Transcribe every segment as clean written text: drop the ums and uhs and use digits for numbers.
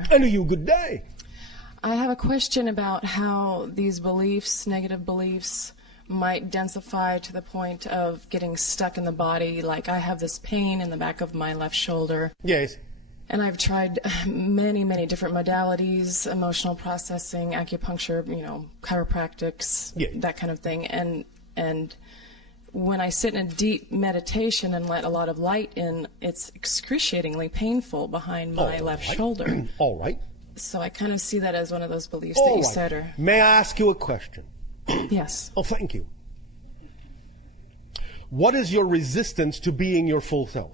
Bashar. And you good day. I have a question about how these beliefs, negative beliefs, might densify to the point of getting stuck in the body. Like I have this pain in the back of my left shoulder. Yes. And I've tried many, many different modalities, emotional processing, acupuncture, chiropractics, that kind of thing. And when I sit in a deep meditation and let a lot of light in, it's excruciatingly painful behind my left shoulder. All right. So I kind of see that as one of those beliefs All that you right. said. Or May I ask you a question? yes. Oh, thank you. What is your resistance to being your full self?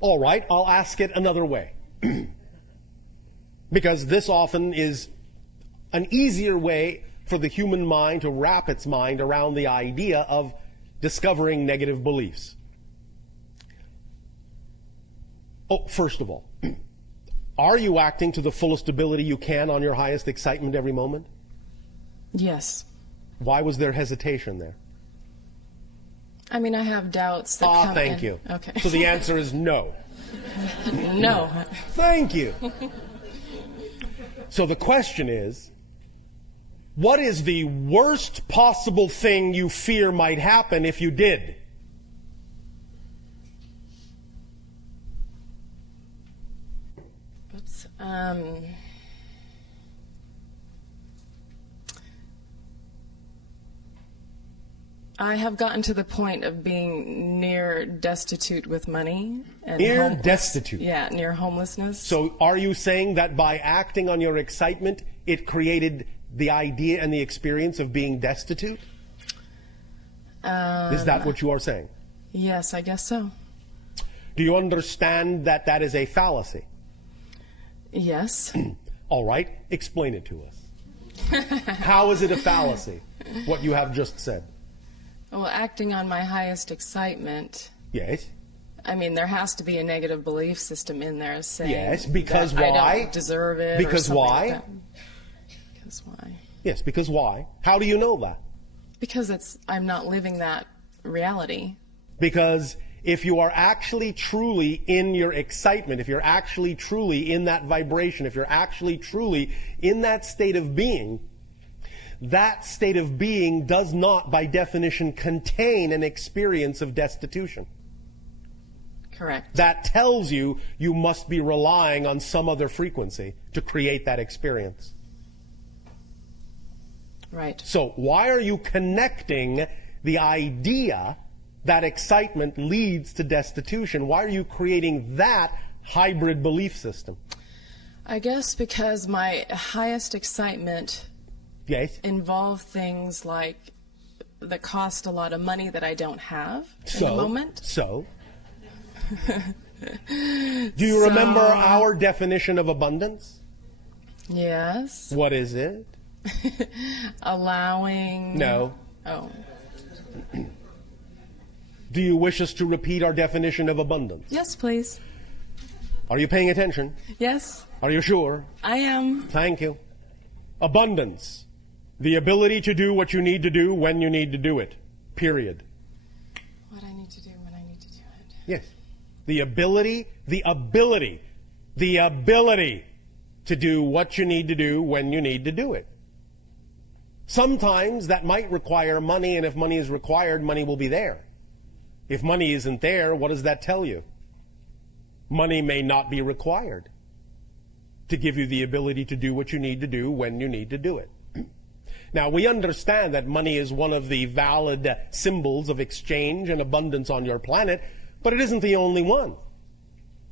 All right, I'll ask it another way. Because this often is an easier way for the human mind to wrap its mind around the idea of discovering negative beliefs. Oh, first of all, are you acting to the fullest ability you can on your highest excitement every moment? Yes. Why was there hesitation there? I mean, I have doubts that come thank in. you. Okay. So the answer is no. No. Thank you. So the question is, what is the worst possible thing you fear might happen if you did? Oops. I have gotten to the point of being near destitute with money. And Near destitute? Yeah, near homelessness. So are you saying that by acting on your excitement, it created the idea and the experience of being destitute? Is that what you are saying? Yes, I guess so. Do you understand that that is a fallacy? Yes. All right, explain it to us. How is it a fallacy, what you have just said? Well, acting on my highest excitement, Yes. I mean, there has to be a negative belief system in there saying Yes, because that why? I don't deserve it. Because or why? like that. Because why? Yes, because why? How do you know that? Because I'm not living that reality. Because if you are actually truly in your excitement, if you're actually truly in that vibration, if you're actually truly in that state of being, that state of being does not, by definition, contain an experience of destitution. Correct. That tells you you must be relying on some other frequency to create that experience. Right. So why are you connecting the idea that excitement leads to destitution? Why are you creating that hybrid belief system? I guess because my highest excitement Yes. involve things like that cost a lot of money that I don't have in the moment. So? Do you remember our definition of abundance? Yes. What is it? Allowing. No. Oh. Do you wish us to repeat our definition of abundance? Yes, please. Are you paying attention? Yes, Are you sure? I am. Thank you. Abundance. The ability to do what you need to do when you need to do it. Period. What I need to do when I need to do it. Yes. The ability to do what you need to do when you need to do it. Sometimes that might require money, and if money is required, money will be there. If money isn't there, what does that tell you? Money may not be required to give you the ability to do what you need to do when you need to do it. Now, we understand that money is one of the valid symbols of exchange and abundance on your planet, but it isn't the only one.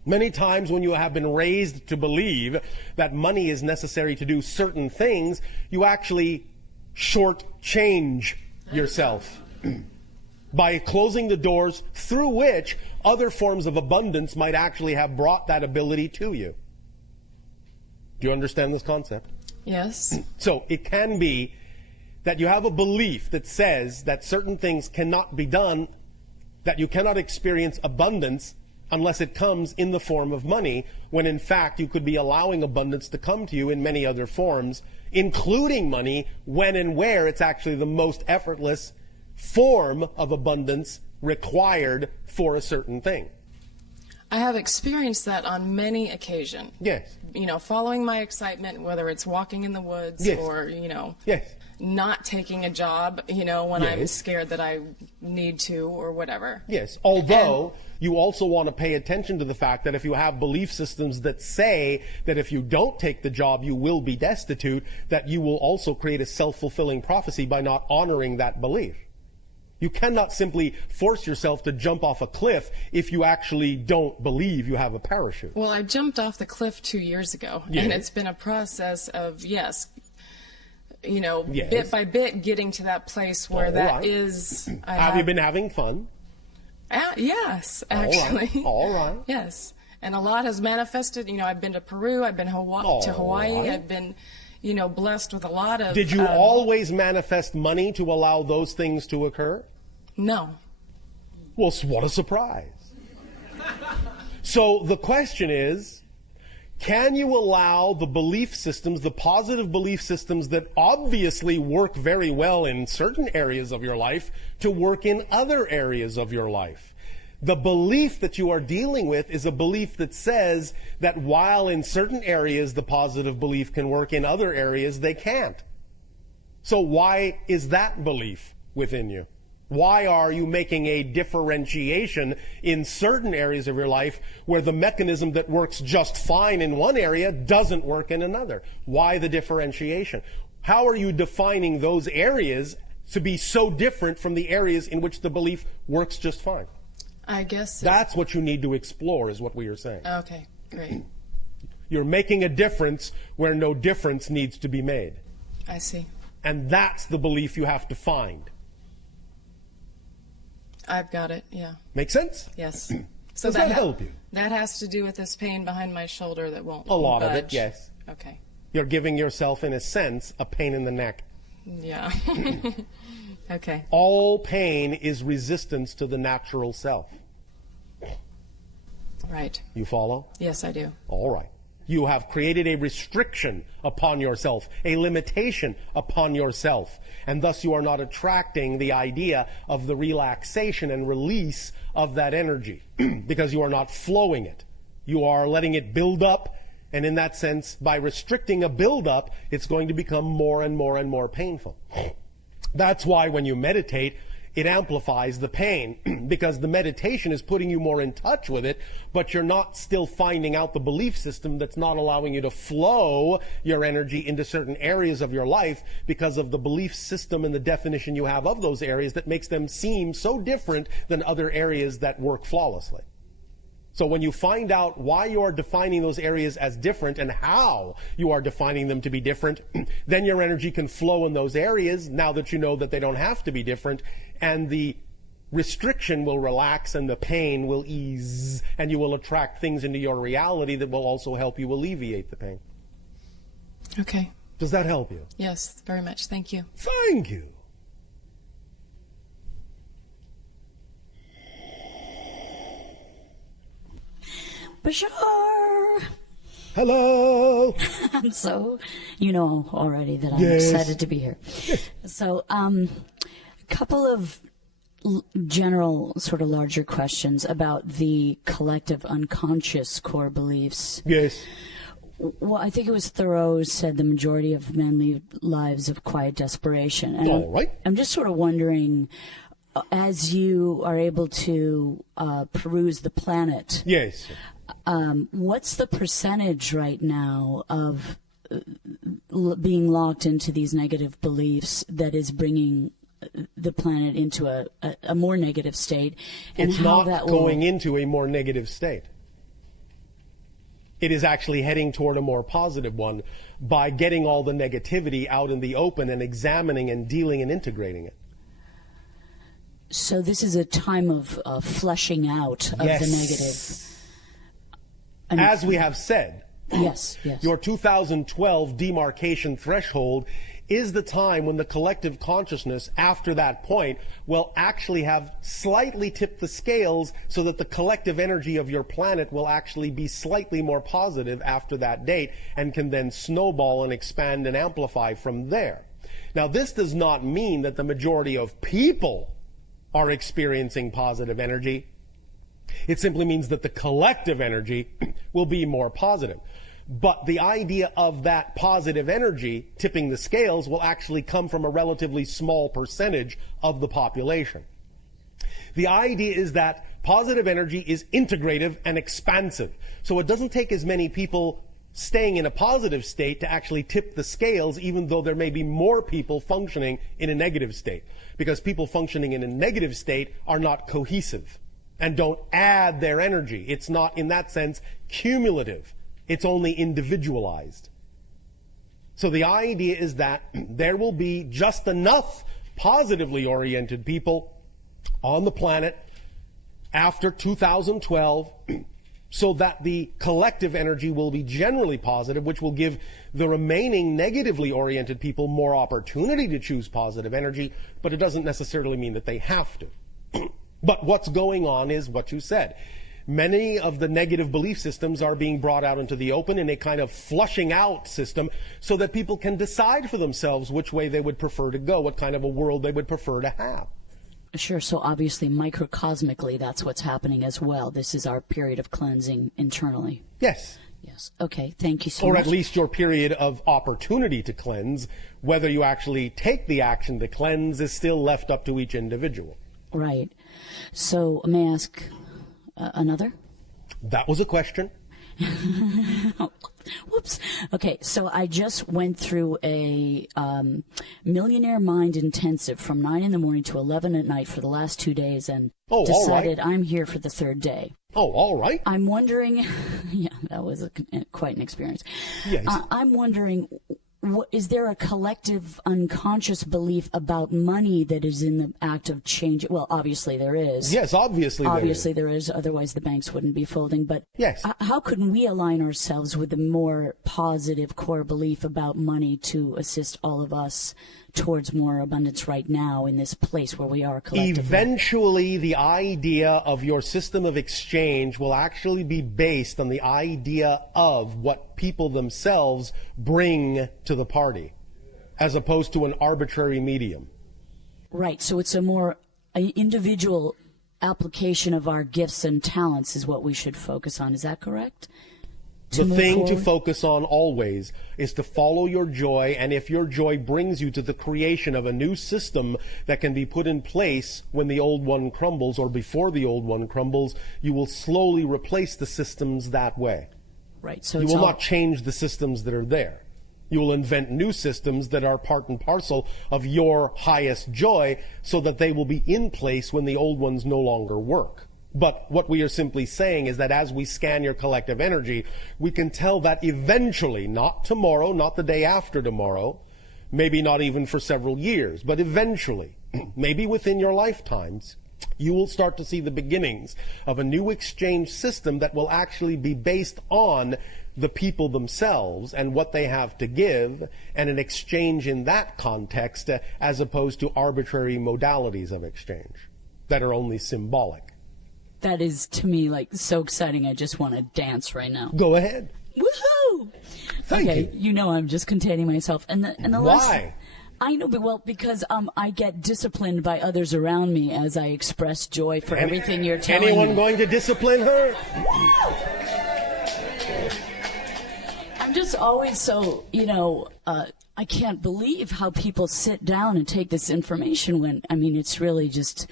Many times when you have been raised to believe that money is necessary to do certain things, you actually shortchange yourself by closing the doors through which other forms of abundance might actually have brought that ability to you. Do you understand this concept? Yes. So it can be that you have a belief that says that certain things cannot be done, that you cannot experience abundance unless it comes in the form of money, when in fact you could be allowing abundance to come to you in many other forms, including money, when and where it's actually the most effortless form of abundance required for a certain thing. I have experienced that on many occasions. Yes. You know, following my excitement, whether it's walking in the woods Yes. or, you know, Yes. not taking a job, you know, when I'm Yes. scared that I need to or whatever. Yes, although you also want to pay attention to the fact that if you have belief systems that say that if you don't take the job, you will be destitute, that you will also create a self-fulfilling prophecy by not honoring that belief. You cannot simply force yourself to jump off a cliff if you actually don't believe you have a parachute. Well, I jumped off the cliff 2 years ago, Yes. and it's been a process of, you know, Yes. bit by bit getting to that place where All that right. is. Have you been having fun? Yes, actually. All right. Yes. And a lot has manifested. You know, I've been to Peru, I've been to Hawaii, right. I've been, you know, blessed with a lot of... Did you always manifest money to allow those things to occur? No. Well, what a surprise. So the question is, can you allow the belief systems, the positive belief systems that obviously work very well in certain areas of your life, to work in other areas of your life? The belief that you are dealing with is a belief that says that while in certain areas the positive belief can work, in other areas they can't. So why is that belief within you? Why are you making a differentiation in certain areas of your life where the mechanism that works just fine in one area doesn't work in another? Why the differentiation? How are you defining those areas to be so different from the areas in which the belief works just fine? I guess... That's what you need to explore, is what we are saying. Okay, great. You're making a difference where no difference needs to be made. I see. And that's the belief you have to find. I've got it, yeah. Make sense? Yes. So Does that help you? That has to do with this pain behind my shoulder that won't A lot of it, budge. yes. Okay. You're giving yourself, in a sense, a pain in the neck. Yeah. Okay. All pain is resistance to the natural self. Right. You follow? Yes, I do. All right. You have created a restriction upon yourself, a limitation upon yourself, and thus you are not attracting the idea of the relaxation and release of that energy because you are not flowing it. You are letting it build up, and in that sense, by restricting a build-up, it's going to become more and more and more painful. That's why when you meditate, it amplifies the pain because the meditation is putting you more in touch with it, but you're not still finding out the belief system that's not allowing you to flow your energy into certain areas of your life because of the belief system and the definition you have of those areas that makes them seem so different than other areas that work flawlessly. So when you find out why you are defining those areas as different and how you are defining them to be different, then your energy can flow in those areas now that you know that they don't have to be different, and the restriction will relax and the pain will ease, and you will attract things into your reality that will also help you alleviate the pain. Okay. Does that help you? Yes, very much. Thank you. Thank you. Bashar! Hello! So, you know already that I'm Yes. excited to be here. So, a couple of general, sort of larger questions about the collective unconscious core beliefs. Yes. Well, I think it was Thoreau said the majority of men lead lives of quiet desperation. And All right. I'm just sort of wondering, as you are able to peruse the planet, Yes. what's the percentage right now of being locked into these negative beliefs that is bringing the planet into a more negative state? And It's how not that going into a more negative state. It is actually heading toward a more positive one by getting all the negativity out in the open and examining and dealing and integrating it. So this is a time of fleshing out of the negative. And As we have said, yes. your 2012 demarcation threshold is the time when the collective consciousness after that point will actually have slightly tipped the scales so that the collective energy of your planet will actually be slightly more positive after that date and can then snowball and expand and amplify from there. Now, this does not mean that the majority of people are experiencing positive energy. It simply means that the collective energy will be more positive. But the idea of that positive energy tipping the scales will actually come from a relatively small percentage of the population. The idea is that positive energy is integrative and expansive. So it doesn't take as many people staying in a positive state to actually tip the scales, even though there may be more people functioning in a negative state. Because people functioning in a negative state are not cohesive and don't add their energy. It's not, in that sense, cumulative. It's only individualized. So the idea is that there will be just enough positively oriented people on the planet after 2012 so that the collective energy will be generally positive, which will give the remaining negatively oriented people more opportunity to choose positive energy, but it doesn't necessarily mean that they have to. But what's going on is what you said. Many of the negative belief systems are being brought out into the open in a kind of flushing out system so that people can decide for themselves which way they would prefer to go, what kind of a world they would prefer to have. Sure. So obviously, microcosmically, that's what's happening as well. This is our period of cleansing internally. Yes. Yes. Okay. Thank you so much. Or at least your period of opportunity to cleanse. Whether you actually take the action to cleanse is still left up to each individual. Right. So may I ask another? That was a question. Whoops. Okay, so I just went through a Millionaire Mind intensive from 9 in the morning to 11 at night for the last 2 days and decided I'm here for the third day. Oh, all right. I'm wondering, yeah, that was quite an experience. Yes. I'm wondering, is there a collective unconscious belief about money that is in the act of change? Well, obviously there is. Yes, obviously there is. Otherwise, the banks wouldn't be folding. But yes. How can we align ourselves with a more positive core belief about money to assist all of us towards more abundance right now in this place where we are collectively? Eventually, the idea of your system of exchange will actually be based on the idea of what people themselves bring to the party, as opposed to an arbitrary medium. Right. So it's a more individual application of our gifts and talents is what we should focus on. Is that correct? The thing to focus on always is to follow your joy, and if your joy brings you to the creation of a new system that can be put in place when the old one crumbles or before the old one crumbles, you will slowly replace the systems that way. Right. So you will not change the systems that are there. You will invent new systems that are part and parcel of your highest joy so that they will be in place when the old ones no longer work. But what we are simply saying is that as we scan your collective energy, we can tell that eventually, not tomorrow, not the day after tomorrow, maybe not even for several years, but eventually, maybe within your lifetimes, you will start to see the beginnings of a new exchange system that will actually be based on the people themselves and what they have to give, and an exchange in that context as opposed to arbitrary modalities of exchange that are only symbolic. That is, to me, like so exciting. I just want to dance right now. Go ahead. Woohoo! Thank you. You know I'm just containing myself. And the Why? I know, but because I get disciplined by others around me as I express joy for everything you're telling me. Anyone going to discipline her? I'm just always so, I can't believe how people sit down and take this information when, it's really just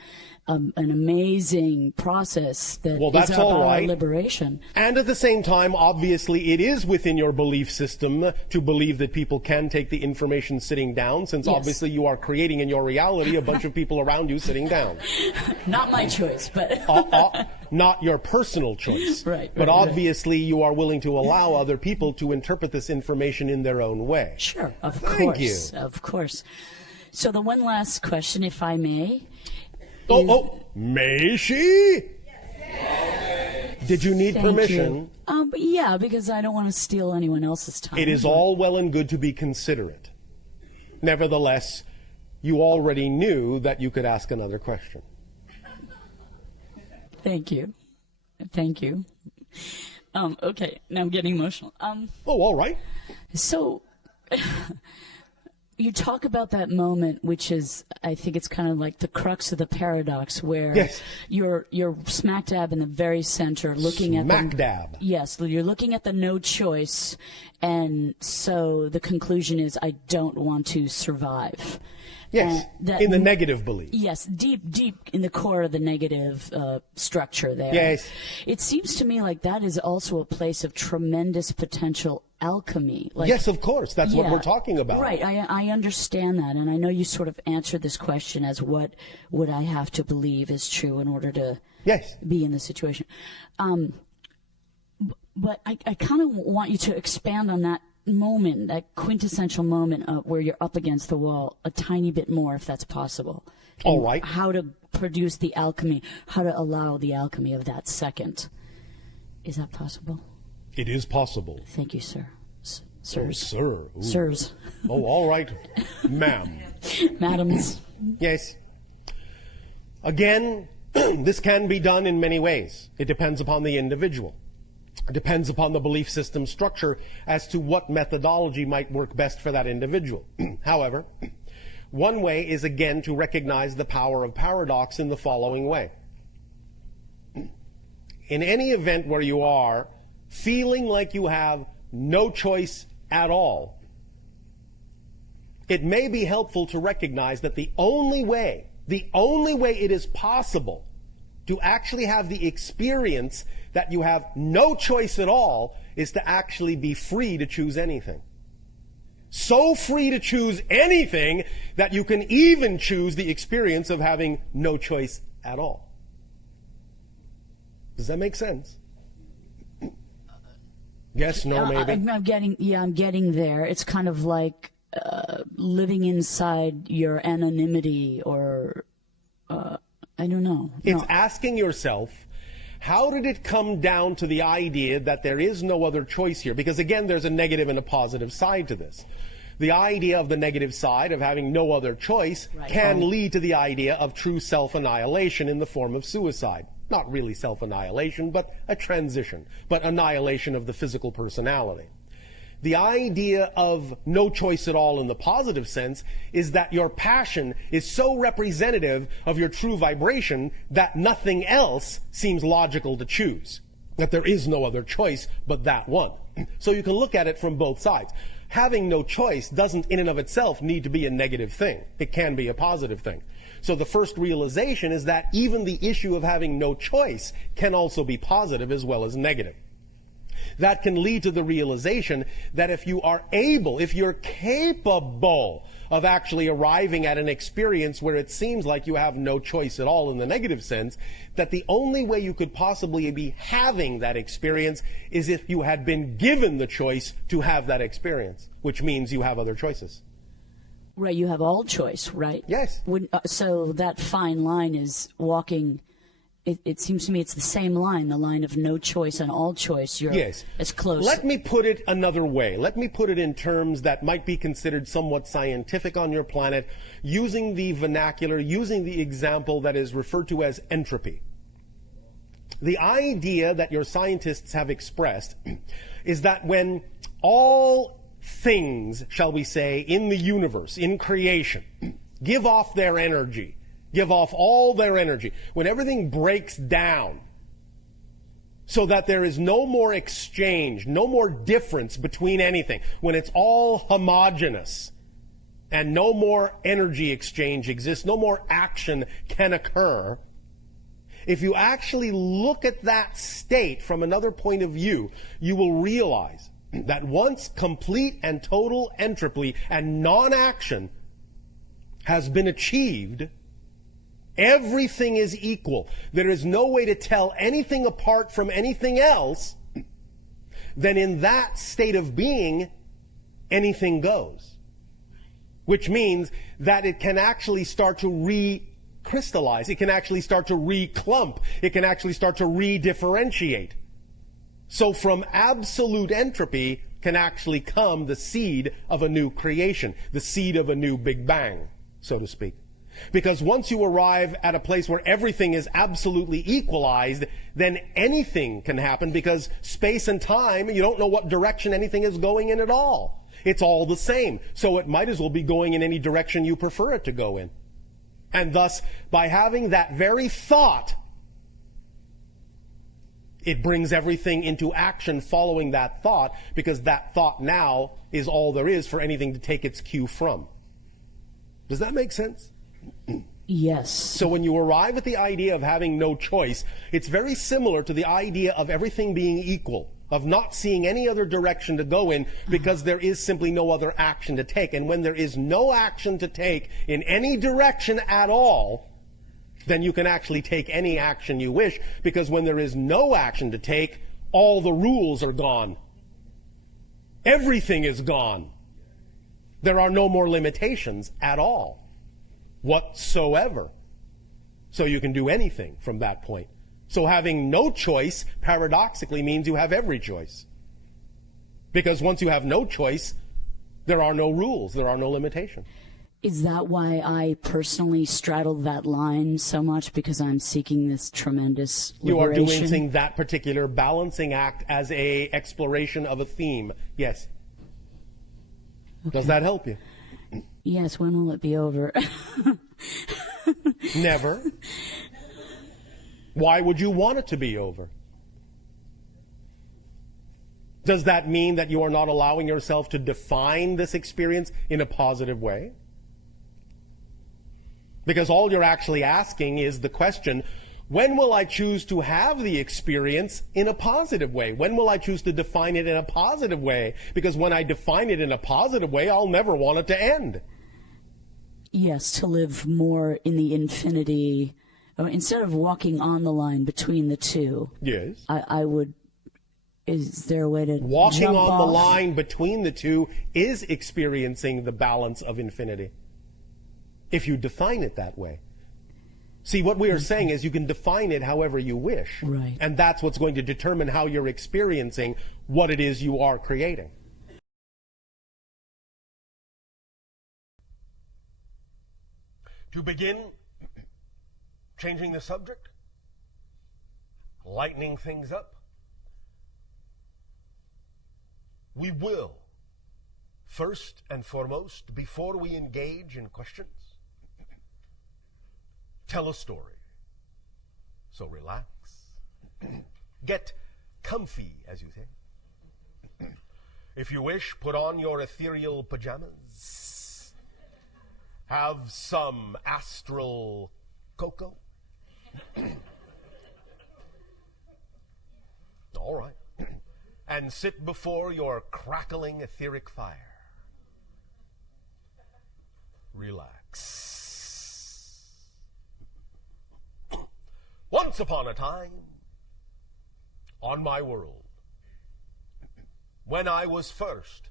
an amazing process that is about our liberation. And at the same time, obviously, it is within your belief system to believe that people can take the information sitting down, since obviously you are creating in your reality a bunch of people around you sitting down. Not my choice, but... not your personal choice. Right. But obviously you are willing to allow other people to interpret this information in their own way. Sure, of course. Thank you. Of course. So the one last question, if I may... May she? Yes. Did you need permission? Yeah, because I don't want to steal anyone else's time. It is all well and good to be considerate. Nevertheless, you already knew that you could ask another question. Thank you. Thank you. Okay, now I'm getting emotional. Oh, all right. So, you talk about that moment, which is, I think it's kind of like the crux of the paradox, where yes. you're smack dab in the very center, looking at smack dab. Yes, you're looking at the no choice, and so the conclusion is, I don't want to survive. Yes, in the negative belief. Yes, deep in the core of the negative structure there. Yes. It seems to me like that is also a place of tremendous potential alchemy. Like, yes, of course. That's what we're talking about. Right. I understand that, and I know you sort of answered this question as what would I have to believe is true in order to be in the situation. But I kind of want you to expand on that moment, that quintessential moment where you're up against the wall a tiny bit more, if that's possible. All right. How to produce the alchemy, how to allow the alchemy of that second. Is that possible? It is possible. Thank you, sir. Sirs. Oh, sir. Ooh. Sirs. Oh, all right. Ma'am. Madams. Yes. Again, this can be done in many ways. It depends upon the individual. It depends upon the belief system structure as to what methodology might work best for that individual. However, one way is again to recognize the power of paradox in the following way. In any event where you are feeling like you have no choice at all, it may be helpful to recognize that the only way it is possible to actually have the experience that you have no choice at all is to actually be free to choose anything. So free to choose anything that you can even choose the experience of having no choice at all. Does that make sense? Yes, no, maybe. I'm getting there. It's kind of like living inside your anonymity, or I don't know. It's asking yourself, how did it come down to the idea that there is no other choice here? Because again, there's a negative and a positive side to this. The idea of the negative side of having no other choice can lead to the idea of true self-annihilation in the form of suicide. Not really self-annihilation, but a transition, but annihilation of the physical personality. The idea of no choice at all in the positive sense is that your passion is so representative of your true vibration that nothing else seems logical to choose. That there is no other choice but that one. So you can look at it from both sides. Having no choice doesn't in and of itself need to be a negative thing. It can be a positive thing. So the first realization is that even the issue of having no choice can also be positive as well as negative. That can lead to the realization that if you are able, if you're capable of actually arriving at an experience where it seems like you have no choice at all in the negative sense, that the only way you could possibly be having that experience is if you had been given the choice to have that experience, which means you have other choices. Right, you have all choice, right? Yes. So that fine line is walking. It seems to me it's the same line, the line of no choice and all choice. You're as close. Let me put it another way. Let me put it in terms that might be considered somewhat scientific on your planet, using the vernacular, using the example that is referred to as entropy. The idea that your scientists have expressed is that when all things, shall we say, in the universe, in creation, give off their energy, give off all their energy, when everything breaks down so that there is no more exchange, no more difference between anything, when it's all homogeneous and no more energy exchange exists, no more action can occur, if you actually look at that state from another point of view, you will realize that once complete and total entropy and non-action has been achieved, everything is equal. There is no way to tell anything apart from anything else. Then in that state of being, anything goes. Which means that it can actually start to recrystallize. It can actually start to reclump. It can actually start to redifferentiate. So from absolute entropy, can actually come the seed of a new creation, the seed of a new Big Bang, so to speak. Because once you arrive at a place where everything is absolutely equalized, then anything can happen, because space and time, you don't know what direction anything is going in at all. It's all the same. So it might as well be going in any direction you prefer it to go in. And thus, by having that very thought, it brings everything into action following that thought, because that thought now is all there is for anything to take its cue from. Does that make sense? Yes. So when you arrive at the idea of having no choice, it's very similar to the idea of everything being equal, of not seeing any other direction to go in, because there is simply no other action to take. And when there is no action to take in any direction at all, then you can actually take any action you wish, because when there is no action to take, all the rules are gone. Everything is gone. There are no more limitations at all, whatsoever. So you can do anything from that point. So having no choice, paradoxically, means you have every choice. Because once you have no choice, there are no rules, there are no limitations. Is that why I personally straddle that line so much? Because I'm seeking this tremendous liberation? You are doing that particular balancing act as a exploration of a theme. Yes. Okay. Does that help you? Yes. When will it be over? Never. Why would you want it to be over? Does that mean that you are not allowing yourself to define this experience in a positive way? Because all you're actually asking is the question, when will I choose to have the experience in a positive way? When will I choose to define it in a positive way? Because when I define it in a positive way, I'll never want it to end. Yes, to live more in the infinity. Instead of walking on the line between the two. Yes. I would, is there a way to walking jump on off? The line between the two is experiencing the balance of infinity, if you define it that way. See, what we are saying is you can define it however you wish. Right. And that's what's going to determine how you're experiencing what it is you are creating. To begin, changing the subject, lightening things up, we will, first and foremost, before we engage in questions, tell a story. So relax. Get comfy, as you say. If you wish, put on your ethereal pajamas. Have some astral cocoa. All right. And sit before your crackling etheric fire. Relax. Once upon a time, on my world, when I was first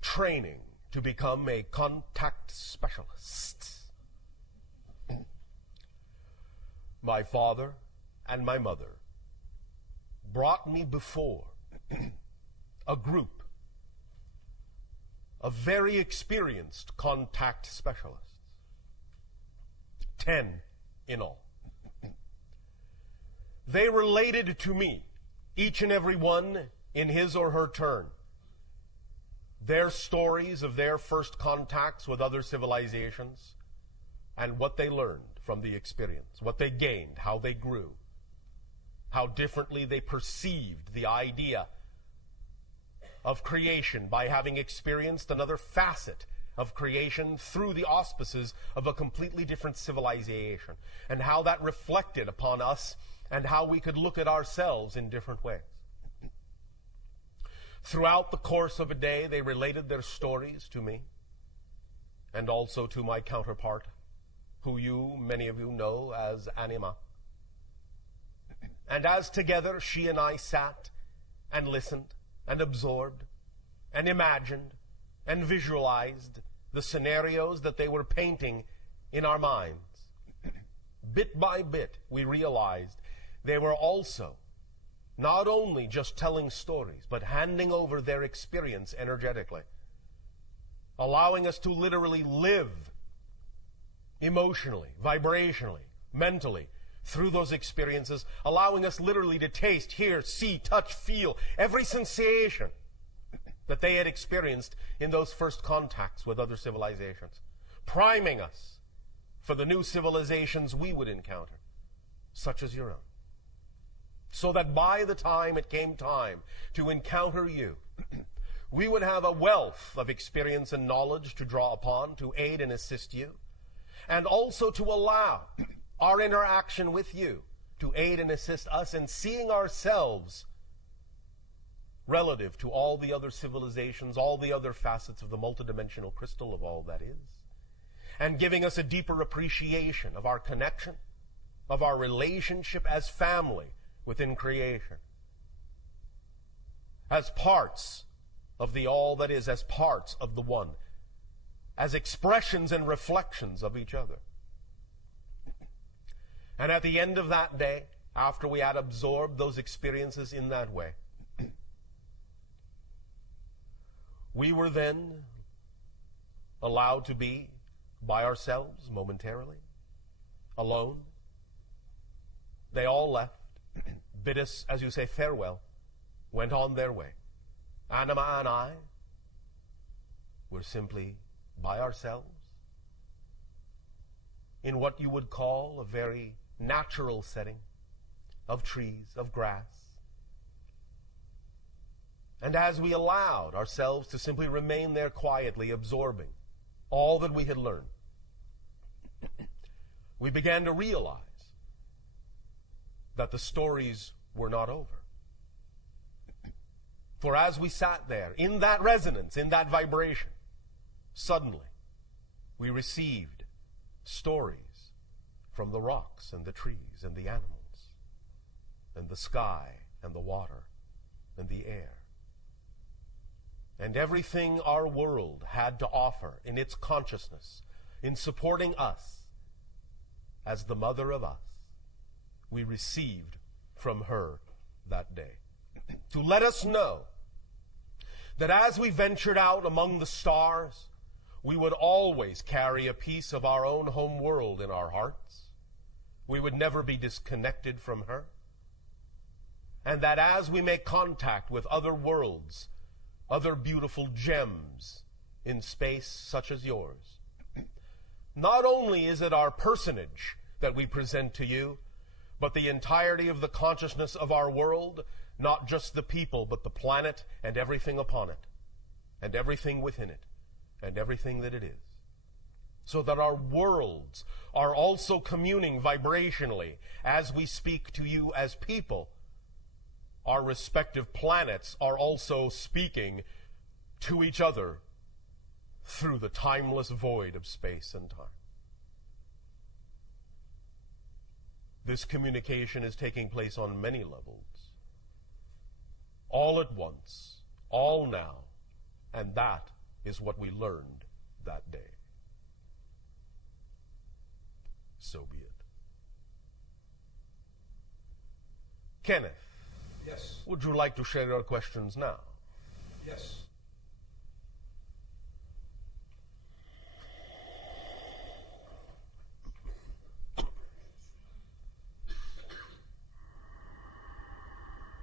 training to become a contact specialist, my father and my mother brought me before a group of very experienced contact specialists. 10 in all. They related to me, each and every one in his or her turn, their stories of their first contacts with other civilizations and what they learned from the experience, what they gained, how they grew, how differently they perceived the idea of creation by having experienced another facet of creation through the auspices of a completely different civilization, and how that reflected upon us and how we could look at ourselves in different ways. Throughout the course of a day, they related their stories to me and also to my counterpart, who many of you know as Anima. And as together she and I sat and listened and absorbed and imagined and visualized the scenarios that they were painting in our minds, bit by bit we realized they were also not only just telling stories, but handing over their experience energetically, allowing us to literally live emotionally, vibrationally, mentally, through those experiences, allowing us literally to taste, hear, see, touch, feel every sensation that they had experienced in those first contacts with other civilizations, priming us for the new civilizations we would encounter, such as your own. So that by the time it came time to encounter you, we would have a wealth of experience and knowledge to draw upon, to aid and assist you, and also to allow our interaction with you to aid and assist us in seeing ourselves relative to all the other civilizations, all the other facets of the multidimensional crystal of all that is, and giving us a deeper appreciation of our connection, of our relationship as family within creation, as parts of the all that is, as parts of the one, as expressions and reflections of each other. And at the end of that day, after we had absorbed those experiences in that way, we were then allowed to be by ourselves momentarily, alone. They all left, bid us, as you say, farewell, went on their way. Anima and I were simply by ourselves in what you would call a very natural setting of trees, of grass. And as we allowed ourselves to simply remain there quietly, absorbing all that we had learned, we began to realize that the stories were not over. For as we sat there, in that resonance, in that vibration, suddenly we received stories from the rocks and the trees and the animals and the sky and the water and the air. And everything our world had to offer in its consciousness, in supporting us as the mother of us, we received from her that day. To let us know that as we ventured out among the stars, we would always carry a piece of our own home world in our hearts. We would never be disconnected from her. And that as we make contact with other worlds, other beautiful gems in space such as yours, not only is it our personage that we present to you, but the entirety of the consciousness of our world, not just the people, but the planet and everything upon it, and everything within it, and everything that it is. So that our worlds are also communing vibrationally as we speak to you as people. Our respective planets are also speaking to each other through the timeless void of space and time. This communication is taking place on many levels, all at once, all now, and that is what we learned that day. So be it. Kenneth. Yes. Would you like to share your questions now? Yes.